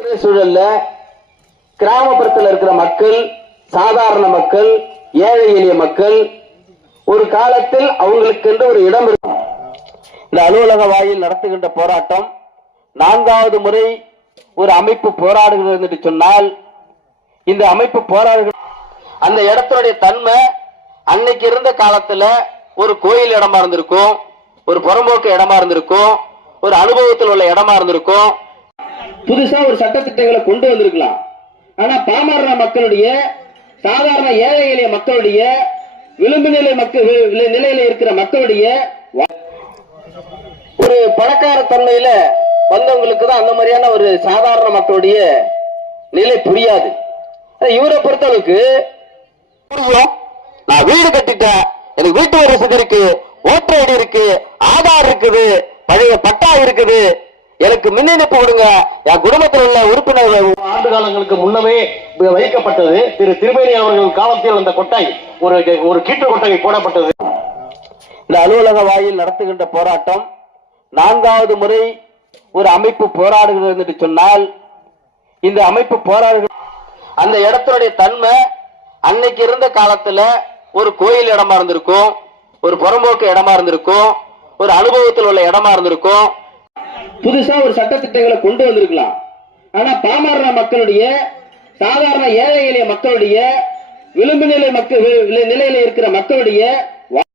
சூழல்ல கிராமப்புறத்தில் இருக்கிற மக்கள், சாதாரண மக்கள், ஏழை எளிய மக்கள் ஒரு காலத்தில் அவங்களுக்கு என்று ஒரு இடம் இருக்கும். இந்த அலுவலக வாயில் நடத்துகின்ற போராட்டம் 4வது முறை ஒரு அமைப்பு போராடுகிறது என்று சொன்னால், இந்த அமைப்பு போராடுகிற அந்த இடத்தினுடைய தன்மை அன்னைக்கு இருந்த காலத்துல ஒரு கோயில் இடமா இருந்திருக்கும், ஒரு புறம்போக்கு இடமா இருந்திருக்கும், ஒரு அனுபவத்தில் உள்ள இடமா இருந்திருக்கும். புதுசா ஒரு சட்டத்திட்டங்களை கொண்டு வந்திருக்கலாம். ஆனா பாமர மக்களுடைய, சாதாரண ஏழை எளிய மக்களுடைய, விளிம்பு நிலை மக்கள், நிலையில இருக்கிற மக்களுடைய ஒரு பணக்கார தன்மையில வந்தவங்களுக்கு தான் அந்த மாதிரியான ஒரு சாதாரண மக்களுடைய நிலை புரியாது. இவரை பொறுத்தளவுக்கு நான் வீடு கட்டிட்டேன், எனக்கு வீட்டு வசதி இருக்கு, ஓட்டர் ஐடி இருக்கு, ஆதார் இருக்குது, பழைய பட்டா இருக்குது, எனக்கு மின் இணைப்பு கொடுங்க, என் குடும்பத்தில் உள்ள உறுப்பினர்கள். ஆண்டு காலங்களுக்கு முன்னமே வைக்கப்பட்டது. திரு திருமேனி அவர்கள் காலத்தில் அந்த கொட்டாய் ஒரு கீற்று கொட்டகை போடப்பட்டது. இந்த அலுவலக வாயில் நடத்துகின்ற போராட்டம் 4வது முறை ஒரு அமைப்பு போராடுகிறது என்று சொன்னால், இந்த அமைப்பு போராடுகிற அந்த இடத்தினுடைய தன்மை அன்னைக்கு இருந்த காலத்துல ஒரு கோயில் இடமா இருந்திருக்கும், ஒரு புறம்போக்கு இடமா இருந்திருக்கும், ஒரு அனுபவத்தில் உள்ள இடமா இருந்திருக்கும். புதுசா ஒரு சட்டத்திட்டங்களை கொண்டு வந்திருக்கலாம். ஆனா பாமர மக்களுடைய, சாதாரண ஏழை எளிய மக்களுடைய, விளிம்பு நிலை மக்கள், நிலையில இருக்கிற மக்களுடைய